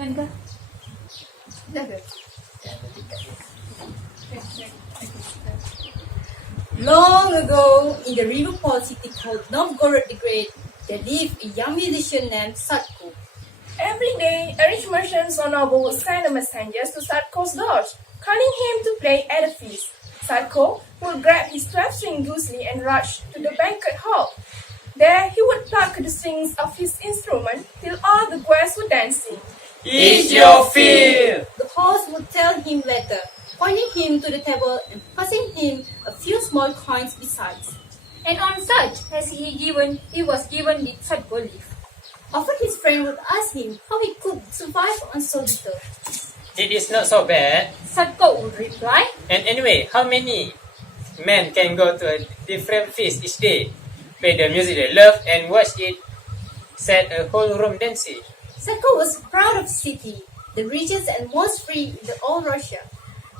Kan ke? Dah ke? Long ago, in the river port city called Novgorod the Great, there lived a young musician named Sadko. Every day, a rich merchant or noble would send a messenger to Sadko's doors, calling him to play at a feast. Sadko would grab his 12-string gusli and rush to the banquet hall. There, he would pluck the strings of his instrument till all the guests were dancing. Eat your fill! The host would tell him later, pointing him to the table and passing him a few small coins besides. And on such as he was given the Sadko leaf. Often his friend would ask him how he could survive on so little. It is not so bad. Sadko would reply, And anyway, how many men can go to a different feast each day, play the music they love, and watch it set a whole room dancing? Sadko was proud of the city, the richest and most free in all Russia.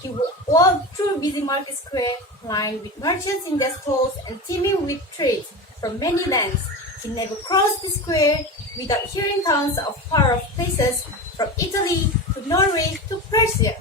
He walked through busy market square, lined with merchants in their stalls and teeming with trades from many lands. He never crossed the square without hearing tales of far-off places, from Italy to Norway to Persia.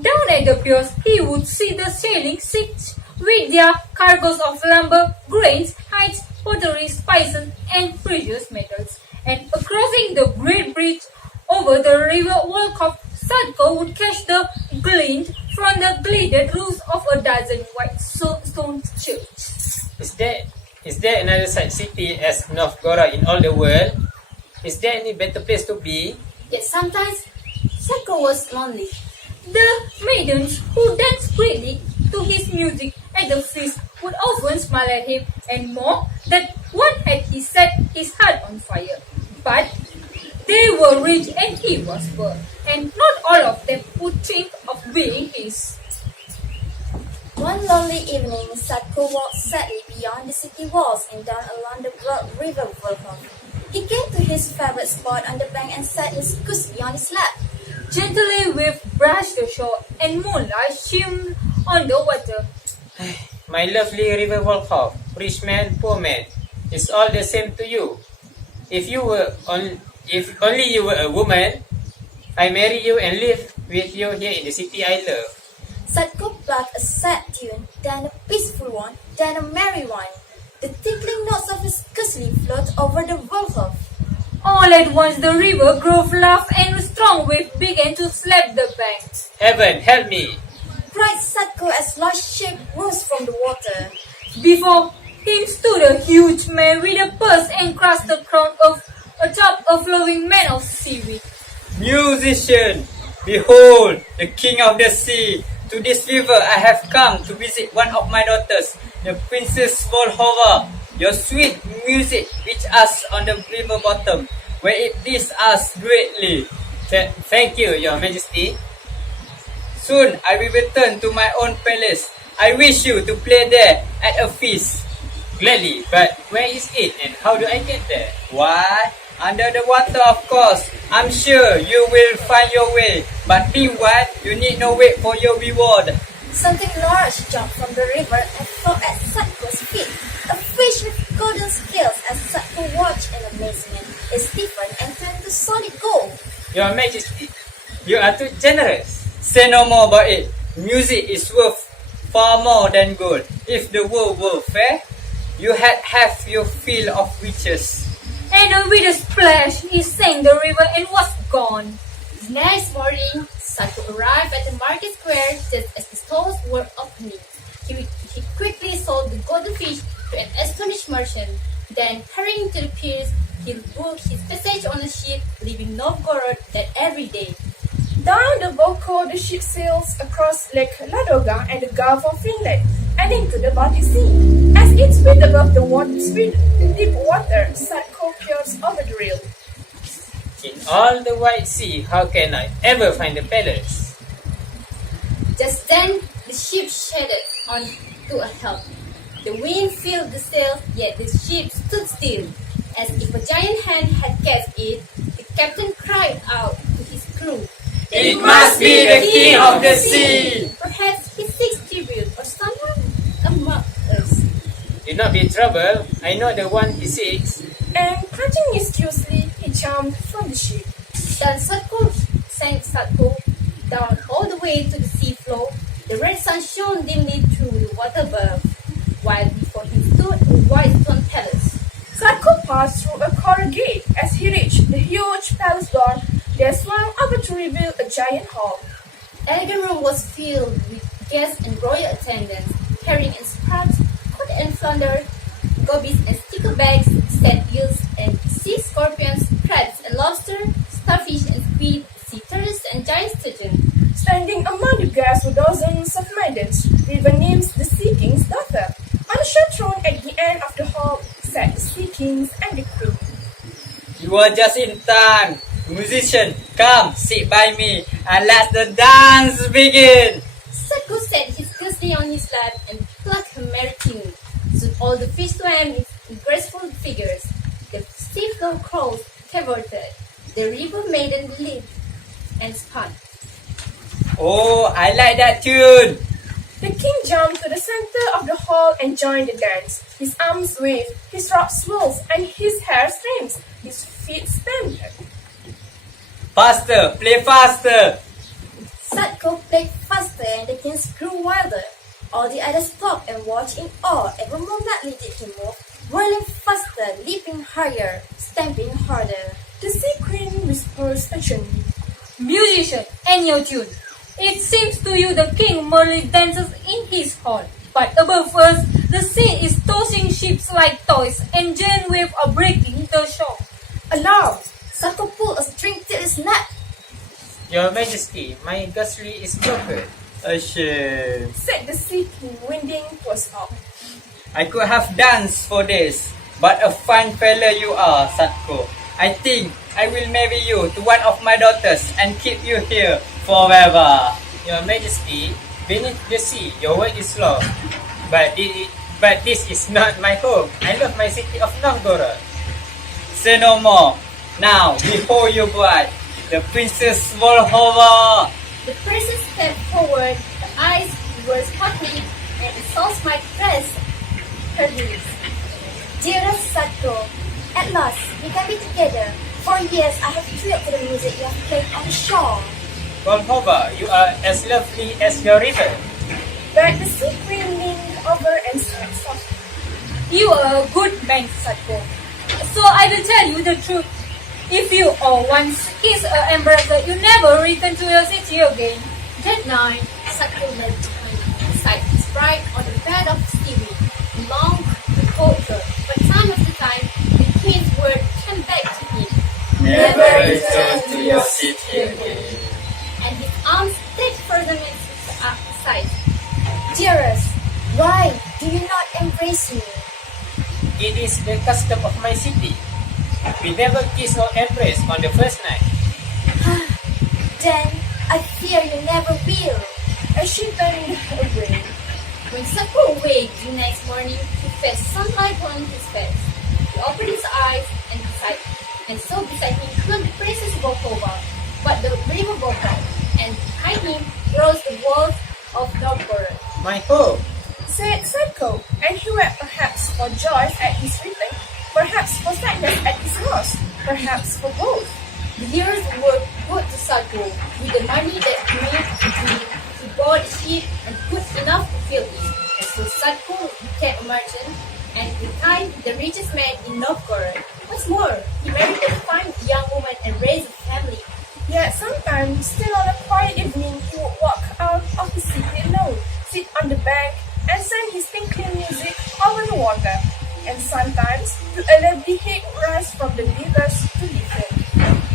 down at the piers he would see the sailing ships with their cargoes of lumber, grains, hides, pottery, spices, and precious metals. And crossing the great bridge over the river Volkhov, Sadko would catch the glint from the gilded roofs of a dozen white stone churches. Is there another such city as Novgorod in all the world? Is there any better place to be? Yet sometimes, Sadko was lonely. The maidens who danced greatly to his music at the feast would often smile at him and mock that one had he set his heart on fire. But they were rich and he was poor, and not all of them would think of being his. One lonely evening, Sadko walked sadly beyond the city walls and down along the broad river Volkhov. He came to his favorite spot on the bank and set his gusli on his lap. Gently wave brushed the shore, and moonlight shimmered on the water. My lovely river Volkhov, rich man, poor man, it's all the same to you. If only you were a woman, I marry you and live with you here in the city I love. Sadko plucked a sad tune, then a peaceful one, then a merry one. The tinkling notes of his gusli floated over the Volkhov. All at once the river grew rough and a strong wave began to slap the bank. Heaven, help me! Cried Sadko as large ship rose from the water. Before him stood a huge man with a purse and crusted crown of atop a flowing man of seaweed. Musician, behold the king of the sea. To this river I have come to visit one of my daughters, the Princess Volhova. Your sweet music reached us on the river bottom, where it pleased us greatly. Thank you, your majesty. Soon I will return to my own palace. I wish you to play there at a feast. Gladly, but where is it and how do I get there? Why? Under the water, of course. I'm sure you will find your way. But meanwhile, you need not wait for your reward. Something large jumped from the river and fell at Sadko's feet. A fish with golden scales. As Sadko watched in amazement, it stiffened and turned to solid gold. Your majesty, you are too generous. Say no more about it. Music is worth far more than gold. If the world were fair, you had half your fill of riches. And with a splash he sank the river and was gone. The next morning, Sadko arrived at the market square just as the stalls were opening. He quickly sold the golden fish to an astonished merchant. Then, hurrying to the piers, he booked his passage on a ship, leaving Novgorod that every day. Down the Volkhov, the ship sails across Lake Ladoga and the Gulf of Finland, adding to the Baltic Sea. As it speed above the deep water, Sadko peers over the rail. In all the wide sea, how can I ever find the palace? Just then, the ship shattered on to a helm. The wind filled the sails, yet the ship stood still. As if a giant hand had cast it, the captain cried out to his crew, It must be the king of the sea. Perhaps he seeks tribute or someone among us. Do not be troubled, I know the one he seeks. And clutching his gusli, he jumped from the ship. Then Sadko way to the seafloor, the red sun shone dimly through the water above, while before him stood a white stone palace. Sadko passed through a coral gate. As he reached the huge palace door, there swung open to reveal a giant hall. The elegant room was filled with guests and royal attendants, carrying in sprouts, cod and flounder, gobies and stickerbags, sand eels and sea scorpions, crabs and lobster, starfish and squid, sea turtles and giant sturgeon. Standing among the guests were dozens of maidens, river nymphs, the Sea King's daughter. On a short throne at the end of the hall sat the Sea Kings and the Queen. You are just in time. Musician, come, sit by me, and let the dance begin. Sadko set his Gusli on his lap and plucked her merry tune. Soon all the fish swam in graceful figures. The seafloor crows cavorted. The river maiden lived and spun. Oh, I like that tune. The king jumped to the center of the hall and joined the dance. His arms waved, his robe swirls, and his hair streams. His feet stamped. Faster, play faster. Sadko played faster and the dance grew wilder. All the others stopped and watched in awe. Ever more madly did he move, whirling faster, leaping higher, stamping harder. The Sea Queen whispers urgently. Musician, and your tune. It seems to you the king merely dances in his hall, but above us the sea is tossing ships like toys, and giant waves are breaking the shore. Alarm! Sadko pulled a string till it snapped. Your Majesty, my Gusli is broken. A shame. Said the Sea King, winding to a stop. I could have danced for this, but a fine fella you are, Sadko. I think I will marry you to one of my daughters and keep you here forever. Your Majesty, beneath the sea, your word is law. But this is not my home. I love my city of Novgorod. Say no more. Now, behold your bride, the Princess Volhova. The princess stepped forward, her eyes were sparkling, and the sauce might press her lips. Dearest Sadko, at last we can be together. For years I have thrilled to the music you have played on the shore. Volhova, you are as lovely as your river. But the Sea Queen leaned over and said softly. You are a good man, Sadko. So I will tell you the truth. If you all once kiss an embracer, you never return to your city again. That night, Sadko lay beside his bride on the bed of seaweed, along the courtyard. But time after time, the queen's word came back to him, Never return to your city again. and his arms stayed further than his side. Dearest, why do you not embrace me? It is the custom of my city. We never kiss or embrace on the first night. Then I fear you never will. As she turned away, When Sadko awoke the next morning, he felt sunlight on his face. He opened his eyes and saw beside him stood the Princess Volhova, but the river broke out, and behind him rose the walls of Novgorod. My home. said Sadko, and he wept perhaps for joy at his return, perhaps for sadness at his loss, perhaps for both. The years were put to Sadko. With the money that he made, he bought a ship and put enough to fill it. And so Sadko became a merchant and became the richest man in Novgorod. What's more, he married a fine young woman and raised a family. Yet sometimes, still on a quiet evening, he would walk out of the city alone, sit on the bank, and sing his tinkling music over the water. And sometimes, to a lovely heat would rise from the rivers to listen.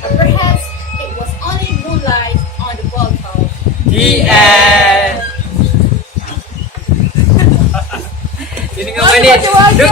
Or perhaps it was only moonlight on the volcano. The end. Sini kau balik. Duduk